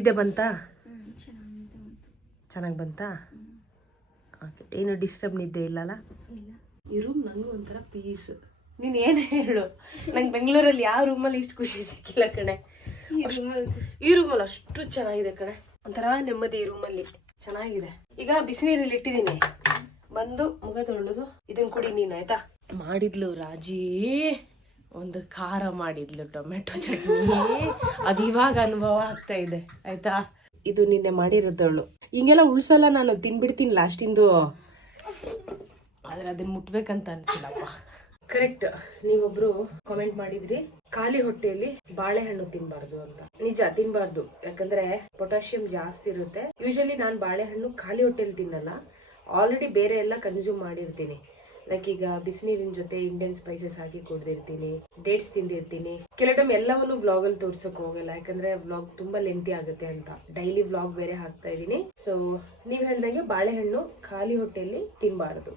ನಿದ್ದೆ ಬಂತಾ? ಚೆನ್ನಾಗಿ ಬಂತಾ? ಓಕೆ ಏನು ಡಿಸ್ಟರ್ಬ್ ನಿದ್ದೆ ಇಲ್ಲಲ್ಲ? ಇಲ್ಲ. ಈ ರೂಮ್ ನಂಗೂ ಒಂಥರ ಪೀಸ್ ನೀನು ಏನು ಹೇಳು? ನಂಗೆ ಬೆಂಗಳೂರಲ್ಲಿ ಯಾವ ರೂಮಲ್ಲಿ ಇಷ್ಟು ಖುಷಿ ಸಿಕ್ಕಿಲ್ಲ ಕಣೆ. ಈ ರೂಮಲ್ಲಿ ಈ ರೂಮಲ್ಲಿ ಅಷ್ಟು ಚೆನ್ನಾಗಿದೆ ಕಣೆ. ಒಂಥರ ನೆಮ್ಮದಿ ಈ ರೂಮಲ್ಲಿ ಚೆನ್ನಾಗಿದೆ. ಈಗ ಬಿಸಿನೀರಲ್ಲಿ ಇಟ್ಟಿದ್ದೀನಿ. ಬಂದು ಮುಗ ಇದನ್ನ ಕೊಡಿ ನೀನು ಆಯ್ತಾ? ಮಾಡಿದ್ಲು ರಾಜಿ. ಒಂದು ಖಾರ ಮಾಡಿದ್ಲು ಟೊಮೆಟೊ ಚಟ್ನಿ. ಅದು ಇವಾಗ ಅನುಭವ ಆಗ್ತಾ ಇದೆ, ಆಯ್ತಾ? ಇದು ನಿನ್ನೆ ಮಾಡಿರೋದವಳು. ಹಿಂಗೆಲ್ಲ ಉಳ್ಸಲ್ಲ ನಾನು ತಿನ್ಬಿಡ್ತೀನಿ ಲಾಸ್ಟಿಂದು ಆದ್ರೆ ಅದನ್ನ ಮುಟ್ಬೇಕಂತ ಅನ್ಸಿಲ್ಲಪ್ಪ. ಕರೆಕ್ಟ್ ನೀವೊಬ್ರು ಕಾಮೆಂಟ್ ಮಾಡಿದ್ರಿ, ಖಾಲಿ ಹೊಟ್ಟೆಯಲ್ಲಿ ಬಾಳೆಹಣ್ಣು ತಿನ್ಬಾರ್ದು ಅಂತ. ನಿಜ, ತಿನ್ಬಾರ್ದು. ಯಾಕಂದ್ರೆ ಪೊಟ್ಯಾಷಿಯಂ ಜಾಸ್ತಿ ಇರುತ್ತೆ. ಯೂಶಲಿ ನಾನು ಬಾಳೆಹಣ್ಣು ಖಾಲಿ ಹೊಟ್ಟೆಯಲ್ಲಿ ತಿನ್ನಲ್ಲ. ಆಲ್ರೆಡಿ ಬೇರೆ ಎಲ್ಲ ಕನ್ಸ್ಯೂಮ್ ಮಾಡಿರ್ತೀನಿ. ಲೈಕ್ ಈಗ ಬಿಸಿನೀರಿನ ಜೊತೆ ಇಂಡಿಯನ್ ಸ್ಪೈಸಸ್ ಹಾಕಿ ಕುಡ್ದಿರ್ತೀನಿ ಡೇಟ್ಸ್ ತಿಂದಿರ್ತೀನಿ. ಕೆಲವು ಟೈಮ್ ಎಲ್ಲವನ್ನು ವ್ಲಾಗ್ ಅಲ್ಲಿ ತೋರ್ಸಕ್ ಹೋಗಲ್ಲ, ಯಾಕಂದ್ರೆ ವ್ಲಾಗ್ ತುಂಬಾ ಲೆಂತಿ ಆಗುತ್ತೆ ಅಂತ. ಡೈಲಿ ವ್ಲಾಗ್ ಬೇರೆ ಹಾಕ್ತಾ ಇದೀನಿ ಸೊ ನೀವ್ ಹೇಳ್ದಂಗೆ ಬಾಳೆಹಣ್ಣು ಖಾಲಿ ಹೊಟ್ಟೆಯಲ್ಲಿ ತಿನ್ಬಾರದು.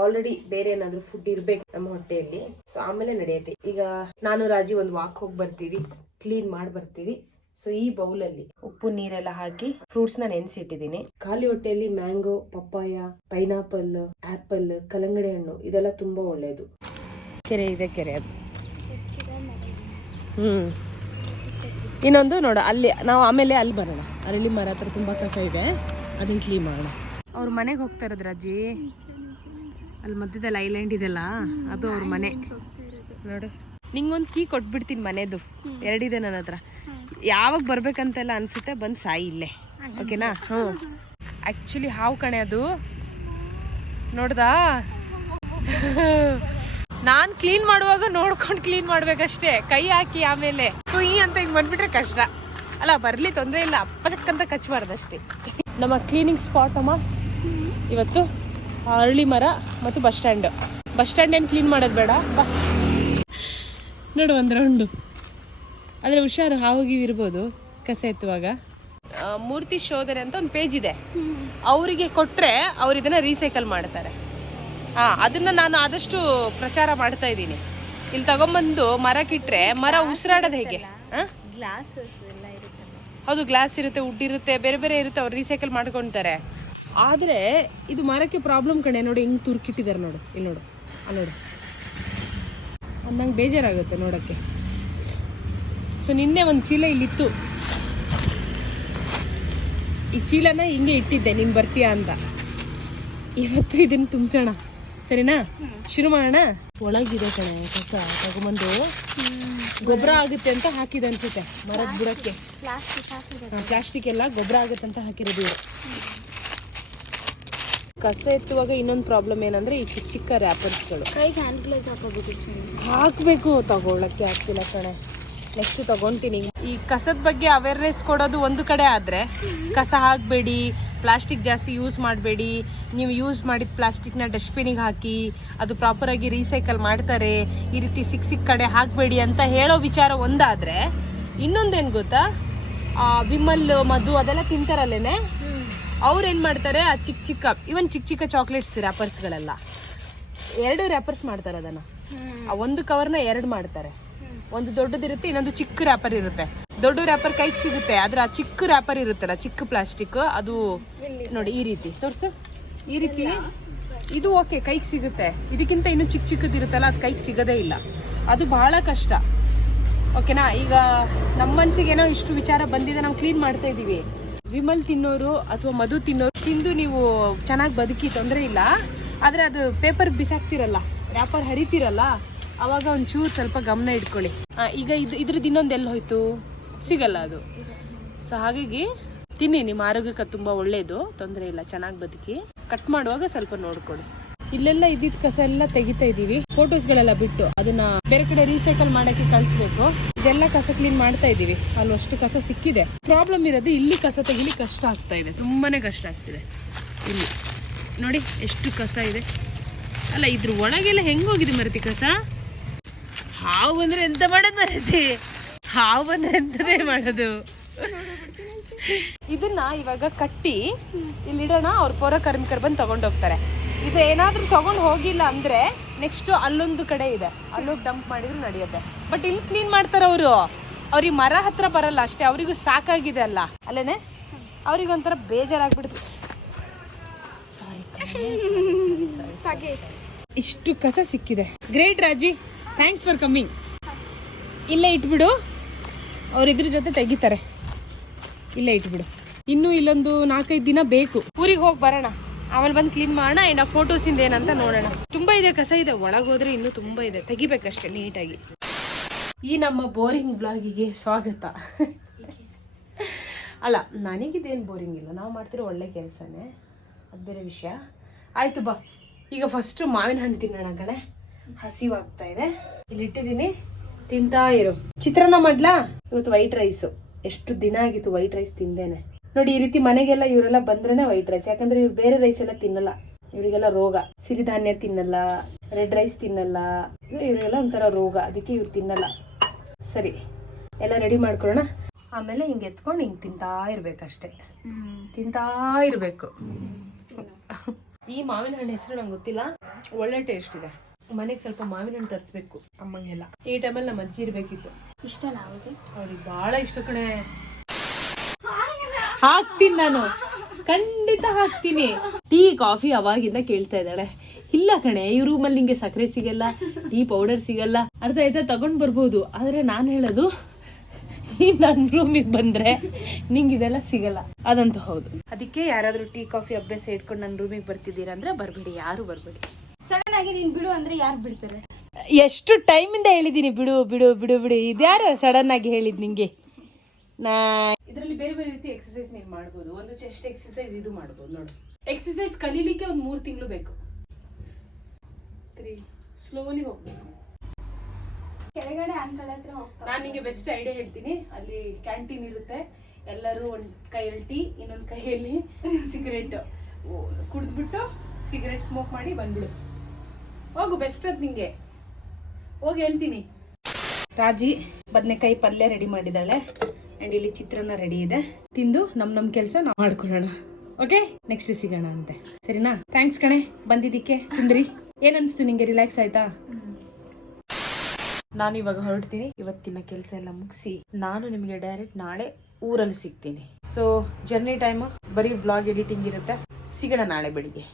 ಆಲ್ರೆಡಿ ಬೇರೆ ಏನಾದ್ರು ಫುಡ್ ಇರ್ಬೇಕು ನಮ್ಮ ಹೊಟ್ಟೆಯಲ್ಲಿ. ಸೊ ಆಮೇಲೆ ನಡೆಯುತ್ತೆ. ಈಗ ನಾನು ರಾಜಿ ಒಂದು ವಾಕ್ ಹೋಗಿ ಬರ್ತೀವಿ ಕ್ಲೀನ್ ಮಾಡಿ ಬರ್ತೀವಿ ಸೊ ಈ ಬೌಲಲ್ಲಿ ಉಪ್ಪು ನೀರೆಲ್ಲ ಹಾಕಿ ಫ್ರೂಟ್ಸ್ನ ನೆನೆಸಿಟ್ಟಿದ್ದೀನಿ. ಖಾಲಿ ಹೊಟ್ಟೆಯಲ್ಲಿ ಮ್ಯಾಂಗೋ ಪಪ್ಪಾಯ ಪೈನಾಪಲ್ ಆಪಲ್ ಕಲಂಗಡಿ ಹಣ್ಣು ಇದೆಲ್ಲ ತುಂಬಾ ಒಳ್ಳೇದು. ಕೆರೆ ಇದೆ ಕೆರೆ ಅದು. ಹ್ಮ್. ಇನ್ನೊಂದು ನೋಡ ಅಲ್ಲಿ ನಾವು ಆಮೇಲೆ ಅಲ್ಲಿ ಬರೋಣ. ಅರಳಿ ಮರ ಹತ್ರ ತುಂಬಾ ಕಸ ಇದೆ. ಅದನ್ನ ಕ್ಲೀನ್ ಮಾಡೋಣ. ಅವ್ರ ಮನೆಗೆ ಹೋಗ್ತಾ ಇರೋದ್ರ ಅಜ್ಜಿ ಅಲ್ಲಿ ಮಧ್ಯದಲ್ಲಿ ಐಲ್ಯಾಂಡ್ ಇದೆಲ್ಲ ಅದು ಅವ್ರ ಮನೆ. ನೋಡು. ನಿಂಗೊಂದು ಕೀ ಕೊಟ್ಬಿಡ್ತೀನಿ ಮನೆದು. ಎರಡಿದೆ ನನ್ನ ಹತ್ರ. ಯಾವಾಗ ಬರ್ಬೇಕಂತೆಲ್ಲ ಅನ್ಸುತ್ತೆ, ಬಂದು ಸಾಯಿ ಇಲ್ಲೇ. ಓಕೆನಾ ಹ್ಞೂ ಆ್ಯಕ್ಚುಲಿ ಹಾವು ಕಣೆ ಅದು. ನೋಡ್ದಾ? ನಾನ್ ಕ್ಲೀನ್ ಮಾಡುವಾಗ ನೋಡ್ಕೊಂಡು ಕ್ಲೀನ್ ಮಾಡ್ಬೇಕಷ್ಟೇ. ಕೈ ಹಾಕಿ ಆಮೇಲೆ. ಕುಯ್ ಅಂತ ಹಿಂಗ್ ಬಂದ್ಬಿಟ್ರೆ ಕಷ್ಟ. ಅಲ್ಲ, ಬರ್ಲಿ ತೊಂದ್ರೆ ಇಲ್ಲ. ಅಪ್ಪದಕ್ಕಂತ ಕಚ್ಚಬಾರ್ದಷ್ಟೇ ನಮ್ಮ ಕ್ಲೀನಿಂಗ್ ಸ್ಪಾಟ್ ಅಮ್ಮ. ಇವತ್ತು ಅರಳಿ ಮರ ಮತ್ತು ಬಸ್ ಸ್ಟ್ಯಾಂಡ್. ಬಸ್ ಸ್ಟ್ಯಾಂಡ್ ಏನು ಕ್ಲೀನ್ ಮಾಡೋದು ಬೇಡ? ನೋಡು ಒಂದು ರೌಂಡು ಆದರೆ ಹುಷಾರು ಹಾವಿಗೆ ಇರ್ಬೋದು ಕಸ ಎತ್ತುವಾಗ? ಮೂರ್ತಿ ಶೋಧನೆ ಅಂತ ಒಂದು ಪೇಜ್ ಇದೆ. ಅವರಿಗೆ ಕೊಟ್ಟರೆ ಅವ್ರು ಇದನ್ನ ರೀಸೈಕಲ್ ಮಾಡ್ತಾರೆ. ಹಾ ಅದನ್ನ ನಾನು ಆದಷ್ಟು ಪ್ರಚಾರ ಮಾಡ್ತಾ ಇದ್ದೀನಿ. ಇಲ್ಲಿ ತಗೊಂಬಂದು ಮರಕ್ಕಿಟ್ರೆ ಮರ ಉಸಿರಾಡೋದು ಹೇಗೆ? ಹೌದು ಗ್ಲಾಸ್ ಇರುತ್ತೆ ವುಡ್ ಇರುತ್ತೆ ಬೇರೆ ಬೇರೆ ಇರುತ್ತೆ ಅವ್ರು ರೀಸೈಕಲ್ ಮಾಡ್ಕೊಂತಾರೆ. ಆದರೆ ಇದು ಮರಕ್ಕೆ ಪ್ರಾಬ್ಲಮ್ ಕಣೆ. ನೋಡಿ ಹಿಂಗೆ ತುರ್ಕಿಟ್ಟಿದ್ದಾರೆ ನೋಡು. ಇಲ್ಲಿ ನೋಡು. ಅಲ್ಲಿ ನೋಡು. ಅದು ನಂಗೆ ಬೇಜಾರಾಗುತ್ತೆ ನೋಡೋಕ್ಕೆ. ಸೊ ನಿನ್ನೆ ಒಂದು ಚೀಲ ಇಲ್ಲಿತ್ತು. ಈ ಚೀಲನ ಹಿಂಗೆ ಇಟ್ಟಿದ್ದೆ ನೀನು ಬರ್ತೀಯಾ ಅಂತ. ಇವತ್ತು ಇದನ್ನು ತುಂಬಿಸೋಣ. ಸರಿನಾ? ಶುರು ಮಾಡೋಣ? ಒಳಗಿದೆ ಕಣೆ ಕಸ ತಗೊಂಬಂದು. ಗೊಬ್ಬರ ಆಗುತ್ತೆ ಅಂತ ಹಾಕಿದೆ ಅನ್ಸುತ್ತೆ ಮರದ ಬುಡಕ್ಕೆ. ಪ್ಲಾಸ್ಟಿಕ್ ಎಲ್ಲ ಗೊಬ್ಬರ ಆಗುತ್ತೆ ಅಂತ ಹಾಕಿರೋದು. ಕಸ ಎತ್ತುವಾಗ ಇನ್ನೊಂದು ಪ್ರಾಬ್ಲಮ್ ಏನಂದ್ರೆ ಈ ಚಿಕ್ಕ ಚಿಕ್ಕ ರ್ಯಾಪರ್ಸ್ಗಳು ತಗೊಳ್ಳಕ್ಕೆ ಹಾಕೋಬೇಕು ಹಾಕ್ಬೇಕು ಆಗ್ತಿಲ್ಲ ಕಣೆ. ನೆಕ್ಸ್ಟ್ ತಗೊಂತೀನಿ. ಈ ಕಸದ ಬಗ್ಗೆ ಅವೇರ್ನೆಸ್ ಕೊಡೋದು ಒಂದು ಕಡೆ ಆದ್ರೆ ಕಸ ಹಾಕಬೇಡಿ ಪ್ಲಾಸ್ಟಿಕ್ ಜಾಸ್ತಿ ಯೂಸ್ ಮಾಡಬೇಡಿ. ನೀವು ಯೂಸ್ ಮಾಡಿದ ಪ್ಲಾಸ್ಟಿಕ್ನ ಡಸ್ಟ್ಬಿನಿಗೆ ಹಾಕಿ ಅದು ಪ್ರಾಪರಾಗಿ ರೀಸೈಕಲ್ ಮಾಡ್ತಾರೆ. ಈ ರೀತಿ ಸಿಕ್ಕ ಸಿಕ್ಕ ಕಡೆ ಹಾಕಬೇಡಿ ಅಂತ ಹೇಳೋ ವಿಚಾರ ಒಂದಾದ್ರೆ ಇನ್ನೊಂದೇನು ಗೊತ್ತಾ? ಆ, ವಿಮಲ್ ಮಧು ಅದೆಲ್ಲ ತಿಂತಾರಲ್ಲೇನೆ? ಅವ್ರು ಏನು ಮಾಡ್ತಾರೆ? ಆ ಚಿಕ್ಕ ಚಿಕ್ಕ ಇವನ್ ಚಿಕ್ಕ ಚಿಕ್ಕ ಚಾಕ್ಲೇಟ್ಸ್ ರ್ಯಾಪರ್ಸ್ಗಳೆಲ್ಲ ಎರಡು ರ್ಯಾಪರ್ಸ್ ಮಾಡ್ತಾರೆ ಅದನ್ನ. ಆ ಒಂದು ಕವರ್ನ ಎರಡು ಮಾಡ್ತಾರೆ. ಒಂದು ದೊಡ್ಡದಿರುತ್ತೆ ಇನ್ನೊಂದು ಚಿಕ್ಕ ರ್ಯಾಪರ್ ಇರುತ್ತೆ. ದೊಡ್ಡ ರ್ಯಾಪರ್ ಕೈಗೆ ಸಿಗುತ್ತೆ, ಆದ್ರೆ ಆ ಚಿಕ್ಕ ರ್ಯಾಪರ್ ಇರುತ್ತಲ್ಲ, ಚಿಕ್ಕ ಪ್ಲಾಸ್ಟಿಕ್ ಅದು ನೋಡಿ ಈ ರೀತಿ. ತೋರ್ಸು? ಈ ರೀತಿ? ಇದು ಓಕೆ ಕೈಗೆ ಸಿಗುತ್ತೆ. ಇದಕ್ಕಿಂತ ಇನ್ನು ಚಿಕ್ಕ ಚಿಕ್ಕದಿರುತ್ತಲ್ಲ ಅದು ಕೈಗೆ ಸಿಗೋದೇ ಇಲ್ಲ. ಅದು ಬಹಳ ಕಷ್ಟ. ಓಕೆನಾ ಈಗ ನಮ್ಮ ಮನ್ಸಿಗೇನೋ ಇಷ್ಟು ವಿಚಾರ ಬಂದಿದೆ, ನಾವು ಕ್ಲೀನ್ ಮಾಡ್ತಾ ಇದೀವಿ. ವಿಮಲ್ ತಿನ್ನೋರು ಅಥವಾ ಮಧು ತಿನ್ನೋರು ತಿಂದು ನೀವು ಚೆನ್ನಾಗಿ ಬದುಕಿ ತೊಂದರೆ ಇಲ್ಲ. ಆದರೆ ಅದು ಪೇಪರ್ ಬಿಸಾಕ್ತಿರಲ್ಲ ರ್ಯಾಪರ್ ಹರಿತಿರಲ್ಲ ಅವಾಗ ಒಂಚೂರು ಸ್ವಲ್ಪ ಗಮನ ಇಟ್ಕೊಳ್ಳಿ. ಈಗ ಇದು ಇದ್ರದ್ದು ಇನ್ನೊಂದು ಎಲ್ಲಿ ಹೋಯ್ತು? ಸಿಗಲ್ಲ ಅದು. ಸೊ ಹಾಗಾಗಿ ತಿನ್ನಿ, ನಿಮ್ಮ ಆರೋಗ್ಯಕ್ಕೆ ತುಂಬ ಒಳ್ಳೆಯದು ತೊಂದರೆ ಇಲ್ಲ, ಚೆನ್ನಾಗಿ ಬದುಕಿ. ಕಟ್ ಮಾಡುವಾಗ ಸ್ವಲ್ಪ ನೋಡ್ಕೊಳ್ಳಿ. ಇಲ್ಲೆಲ್ಲ ಇದ್ದಿದ್ ಕಸ ಎಲ್ಲ ತೆಗಿತಾ ಇದೀವಿ ಫೋಟೋಸ್ಗಳೆಲ್ಲ ಬಿಟ್ಟು ಅದನ್ನ ಬೇರೆ ಕಡೆ ರೀಸೈಕಲ್ ಮಾಡಕ್ಕೆ ಕಳಿಸ್ಬೇಕು. ಇದೆಲ್ಲ ಕಸ ಕ್ಲೀನ್ ಮಾಡ್ತಾ ಇದೀವಿ ಅಲ್ಲಿ ಅಷ್ಟು ಕಸ ಸಿಕ್ಕಿದೆ. ಪ್ರಾಬ್ಲಮ್ ಇರೋದು ಇಲ್ಲಿ ಕಸ ತೆಗಿಲಿ ಕಷ್ಟ ಆಗ್ತಾ ಇದೆ. ತುಂಬಾನೇ ಕಷ್ಟ ಆಗ್ತಿದೆ. ಇಲ್ಲಿ. ನೋಡಿ, ಎಷ್ಟು ಕಸ ಇದೆ. ಅಲ್ಲ, ಇದ್ರ ಒಳಗೆಲ್ಲ ಹೆಂಗೋಗಿದೆ ಮರತಿ ಕಸ? ಹಾವು ಬಂದ್ರೆ ಎಂತ ಮಾಡೋದು ಮರತಿ ಹಾವು ಬಂದ್ರೆ ಎಂತದೇ ಮಾಡೋದು? ಇದನ್ನ ಇವಾಗ ಕಟ್ಟಿ ಇಲ್ಲಿಡೋಣ ಅವ್ರ ಪೌರ ಕಾರ್ಮಿಕರು ಬಂದು ತಗೊಂಡೋಗ್ತಾರೆ ಇದು ಏನಾದರೂ ತಗೊಂಡು ಹೋಗಿಲ್ಲ ಅಂದ್ರೆ ನೆಕ್ಸ್ಟ್ ಅಲ್ಲೊಂದು ಕಡೆ ಇದೆ. ಅಲ್ಲೋಗಿ ಡಂಪ್ ಮಾಡಿದ್ರು ನಡೆಯುತ್ತೆ. ಬಟ್ ಇಲ್ಲಿ ಕ್ಲೀನ್ ಮಾಡ್ತಾರೆ ಅವರು. ಅವ್ರಿಗೆ ಮರ ಹತ್ರ ಬರಲ್ಲ ಅಷ್ಟೇ ಅವರಿಗೂ ಸಾಕಾಗಿದೆ ಅಲ್ಲ. ಅಲ್ಲೇನೆ? ಅವ್ರಿಗೊಂಥರ ಬೇಜಾರಾಗ್ಬಿಡುತ್ತೆ ಸಾರಿ ಇಷ್ಟು ಕಸ ಸಿಕ್ಕಿದೆ. ಗ್ರೇಟ್ ರಾಜಿ. ಥ್ಯಾಂಕ್ಸ್ ಫಾರ್ ಕಮ್ಮಿಂಗ್ ಇಲ್ಲೇ ಇಟ್ಬಿಡು. ಅವ್ರು ಇದ್ರ ಜೊತೆ ತೆಗಿತಾರೆ. ಇಲ್ಲೇ ಇಟ್ಬಿಡು. ಇನ್ನೂ ಇಲ್ಲೊಂದು ನಾಲ್ಕೈದು ದಿನ ಬೇಕು. ಊರಿಗೆ ಹೋಗಿ ಬರೋಣ. ಆಮೇಲೆ ಬಂದು ಕ್ಲೀನ್ ಮಾಡೋಣ ಆ್ಯಂಡ್ ಆ ಫೋಟೋಸಿಂದ ಏನಂತ ನೋಡೋಣ. ತುಂಬ ಇದೆ, ಕಸ ಇದೆ. ಒಳಗೋದ್ರೆ ಇನ್ನೂ ತುಂಬ ಇದೆ. ತೆಗಿಬೇಕಷ್ಟೇ ನೀಟಾಗಿ. ಈ ನಮ್ಮ ಬೋರಿಂಗ್ ಬ್ಲಾಗಿಗೆ ಸ್ವಾಗತ. ಅಲ್ಲ, ನನಗಿದೇನು ಬೋರಿಂಗ್ ಇಲ್ಲ. ನಾವು ಮಾಡ್ತಿರೋ ಒಳ್ಳೆ ಕೆಲಸನೇ. ಅದು ಬೇರೆ ವಿಷಯ. ಆಯಿತು ಬಾ. ಈಗ ಫಸ್ಟು ಮಾವಿನ ಹಣ್ಣು ತಿನ್ನೋಣ ಕಣೆ. ಹಸಿವಾಗ್ತಾ ಇದೆ. ಇಲ್ಲಿ ಇಟ್ಟಿದ್ದೀನಿ ತಿಂತಾ ಇರು. ಚಿತ್ರಾನ್ನ ಮಾಡ್ಲಾ? ಇವತ್ತು ವೈಟ್ ರೈಸು ಎಷ್ಟು ದಿನ ಆಗಿತ್ತು ವೈಟ್ ರೈಸ್ ತಿಂದೇನೆ. ನೋಡಿ, ಈ ರೀತಿ ಮನೆಗೆಲ್ಲ ಇವರೆಲ್ಲ ಬಂದ್ರೇನೆ ವೈಟ್ ರೈಸ್ ಯಾಕಂದ್ರೆ ಇವ್ರು ಬೇರೆ ರೈಸ್ ಎಲ್ಲ ತಿನ್ನಲ್ಲ. ಇವರಿಗೆಲ್ಲ ರೋಗ. ಸಿರಿಧಾನ್ಯ ತಿನ್ನಲ್ಲ ರೆಡ್ ರೈಸ್ ತಿನ್ನಲ್ಲ. ಇವರಿಗೆಲ್ಲ ಒಂಥರ ರೋಗ. ಅದಕ್ಕೆ ಇವ್ರು ತಿನ್ನಲ್ಲ. ಸರಿ, ಎಲ್ಲ ರೆಡಿ ಮಾಡ್ಕೊಳ್ಳೋಣ. ಆಮೇಲೆ ಹಿಂಗೆ ಎತ್ಕೊಂಡು ಹಿಂಗೆ ತಿಂತಾ ಇರ್ಬೇಕಷ್ಟೇ. ತಿಂತಾ ಇರಬೇಕು. ಈ ಮಾವಿನ ಹಣ್ಣು ಹೆಸರು ನಂಗೆ ಗೊತ್ತಿಲ್ಲ. ಒಳ್ಳೆ ಟೇಸ್ಟ್ ಇದೆ. ಮನೆಗೆ ಸ್ವಲ್ಪ ಮಾವಿನ ಹಣ್ಣು ತರಿಸ್ಬೇಕು ಅಮ್ಮಂಗೆಲ್ಲ. ಈ ಟೈಮಲ್ಲಿ ನಮ್ಮ ಅಜ್ಜಿ ಇರಬೇಕಿತ್ತು. ಇಷ್ಟನಾ ಅವ್ರಿಗೆ? ಅವ್ರಿಗೆ ಬಹಳ ಇಷ್ಟ ಕಣೆ. ಹಾಕ್ತೀನಿ ನಾನು. ಖಂಡಿತ ಹಾಕ್ತೀನಿ. ಟೀ ಕಾಫಿ ಅವಾಗಿಂದ ಕೇಳ್ತಾ ಇದ್ದಾಳೆ. ಇಲ್ಲ ಕಣೆ ಈ ರೂಮಲ್ಲಿ ನಿಂಗೆ ಸಕ್ಕರೆ ಸಿಗಲ್ಲ ಟೀ ಪೌಡರ್ ಸಿಗಲ್ಲ. ಅರ್ಥ ಆಯ್ತಾ ತಗೊಂಡ್ ಬರ್ಬೋದು. ಆದ್ರೆ ನಾನು ಹೇಳೋದು ಈ ನನ್ನ ರೂಮಿಗೆ ಬಂದ್ರೆ ನಿಂಗೆ ಇದೆಲ್ಲ ಸಿಗಲ್ಲ. ಅದಂತೂ ಹೌದು. ಅದಕ್ಕೆ ಯಾರಾದ್ರೂ ಟೀ ಕಾಫಿ ಅಭ್ಯಾಸ ಇಟ್ಕೊಂಡು ನನ್ನ ರೂಮಿಗೆ ಬರ್ತಿದ್ದೀರಾ ಅಂದ್ರೆ ಬರ್ಬೇಡಿ ಯಾರು ಬರ್ಬೇಡಿ. ಸಡನ್ ಆಗಿ ನೀನ್ ಬಿಡು ಅಂದ್ರೆ ಯಾರು ಬಿಡ್ತಾರೆ? ಎಷ್ಟು ಟೈಮಿಂದ ಹೇಳಿದೀನಿ ಬಿಡು ಬಿಡು ಬಿಡು ಬಿಡು. ಇದ್ಯಾರು ಸಡನ್ ಆಗಿ ಹೇಳಿದ್ ನಿಂಗೆ? ನಾ ಇದರಲ್ಲಿ ಬೇರೆ ಬೇರೆ ರೀತಿ ಎಕ್ಸಸೈಸ್ ನೀವು ಮಾಡ್ಬೋದು. ಒಂದು ಚೆಸ್ಟ್ ಎಕ್ಸಸೈಸ್ ಇದು ಮಾಡ್ಬೋದು ನೋಡು. ಎಕ್ಸಸೈಸ್ ಕಲೀಲಿಕ್ಕೆ ಒಂದು ಮೂರು ತಿಂಗಳು ಬೇಕು. ತ್ರೀ ಸ್ಲೋಲಿ ಹೋಗ್ಬೇಕು. ಕೆಳಗಡೆ ಅಂಕಲ್ ಹತ್ರ ನಾನು ನಿಮಗೆ ಬೆಸ್ಟ್ ಐಡಿಯಾ ಹೇಳ್ತೀನಿ. ಅಲ್ಲಿ ಕ್ಯಾಂಟೀನ್ ಇರುತ್ತೆ. ಎಲ್ಲರೂ ಒಂದು ಕೈಯಲ್ಲಿ ಟೀ ಇನ್ನೊಂದು ಕೈಯಲ್ಲಿ ಸಿಗರೇಟ್ ಕುಡಿದ್ಬಿಟ್ಟು ಸಿಗರೇಟ್ ಸ್ಮೋಕ್ ಮಾಡಿ ಬಂದ್ಬಿಡು. ಹೋಗು ಬೆಸ್ಟ್ ಅದು ನಿಂಗೆ. ಹೋಗಿ ಹೇಳ್ತೀನಿ. ರಾಜಿ, ಬದನೆಕಾಯಿ ಪಲ್ಯ ರೆಡಿ ಮಾಡಿದ್ದಾಳೆ. ಆ್ಯಂಡ್ ಇಲ್ಲಿ ಚಿತ್ರಾನ್ನ ರೆಡಿ ಇದೆ. ತಿಂದು ನಮ್ ನಮ್ ಕೆಲಸ ನಾವು ಮಾಡ್ಕೊಳ್ಳೋಣ. ಓಕೆ ನೆಕ್ಸ್ಟ್ ಸಿಗೋಣ ಅಂತೆ. ಸರಿನಾ? ಥ್ಯಾಂಕ್ಸ್ ಕಣೆ. ಬಂದಿದ್ದಕ್ಕೆ. ಸುಂದರಿ. ಏನ್ ಅನ್ಸ್ತು ನಿಂಗೆ? ರಿಲ್ಯಾಕ್ಸ್ ಆಯ್ತಾ? ನಾನು ಇವಾಗ ಹೊರಡ್ತೀನಿ. ಇವತ್ತಿನ ಕೆಲಸ ಎಲ್ಲ ಮುಗಿಸಿ ನಾನು ನಿಮಗೆ ಡೈರೆಕ್ಟ್ ನಾಳೆ ಊರಲ್ಲಿ ಸಿಗ್ತೀನಿ. ಸೊ ಜರ್ನಿ ಟೈಮ್ ಬರೀ ವ್ಲಾಗ್ ಎಡಿಟಿಂಗ್ ಇರುತ್ತೆ. ಸಿಗೋಣ ನಾಳೆ ಬೆಳಿಗ್ಗೆ.